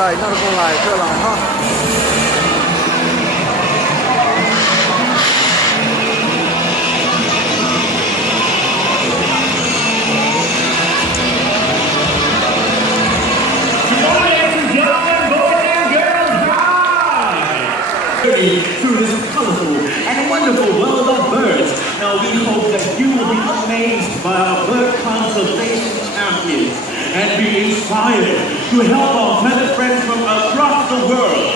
来，那过来，过来哈。Through this colorful and wonderful world of birds. Now we hope that you will be amazed by our bird conservation champions and be inspired to help our feathered friends from across the world.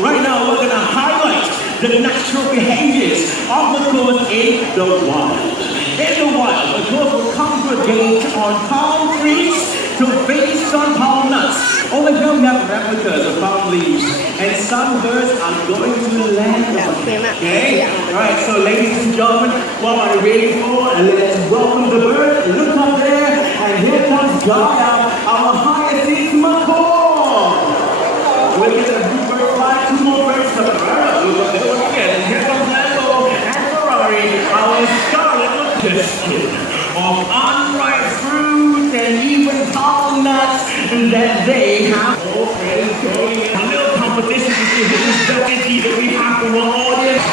Right now we're going to highlight the natural behaviors of macaws in the wild. In the wild, macaws will congregate on palm trees to feast on palm nuts. Over here we have replicas of palm leaves, and some birds are going to land on them. Okay? Alright, so ladies and gentlemen, what are you waiting for? Let's welcome the bird. Look up there, and here comes Gaia, our hyacinth macaw. Look at the blue bird fly, two more birds coming right up. Look there one again, and here comes Lambo and Ferrari, our scarlet majestic of unripe fruit and even palm nuts that they have. Okay, a little competition to see who is the entity that we have from our audience.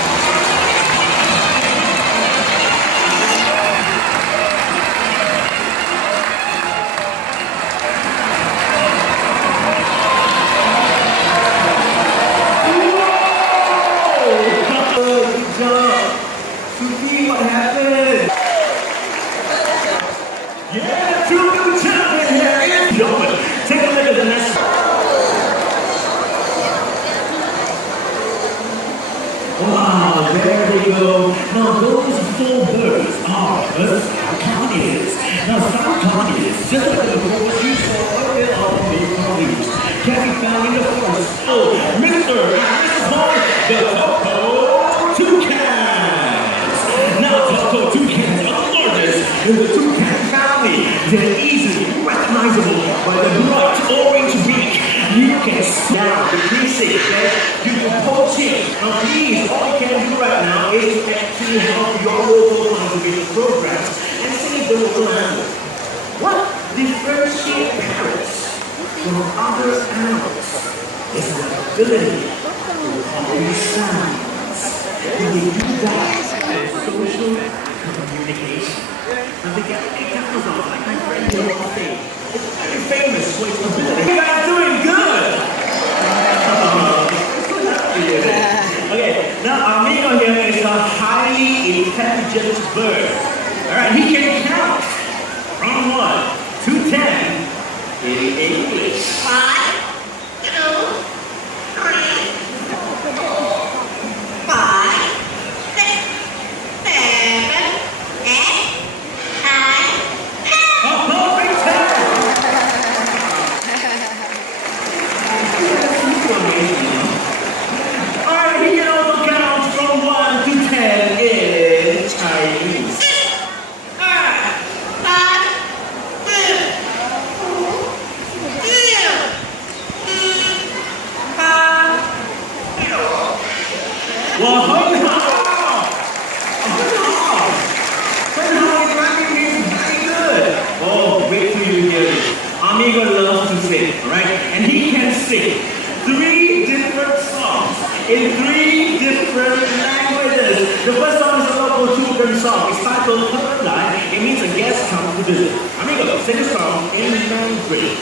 Wow, there we go. Now those four birds are carniers. Now some carniers, just like the birds you saw earlier on the carniers, can be found in the forest. Oh, Mr. and Mrs. Hart, the Cocoa Toucans. Now Cocoa Toucans are the largest in the toucan family. They're easily recognizable by the bright orange beak. You can now decrease it, okay? You can poach it. Now please, all you can do right now is to actually help your local conservation programs and save the local animals. What differentiates parrots from other animals is their ability to understand. When they do that, social communication. And they get examples of like my friend here on stage. It's very famous for its ability. You guys doing good? Okay, now Amigo here is a highly intelligent bird. Alright, he can count from 1 to 10 in English. 5, 2, 3, 5, 6, 7, 8, 9, 10. A perfect 10! Alright, he can also count from 1 to 10 in Chinese. 2, 3, Well,很好! Is very good. Oh, wait till you hear this. Amigo loves to sing, right? And he can sing 3 different songs in 3 different languages. The first song is a local children's song. It's titled It means a guest comes to visit. Amigo, sing a song in Mandarin.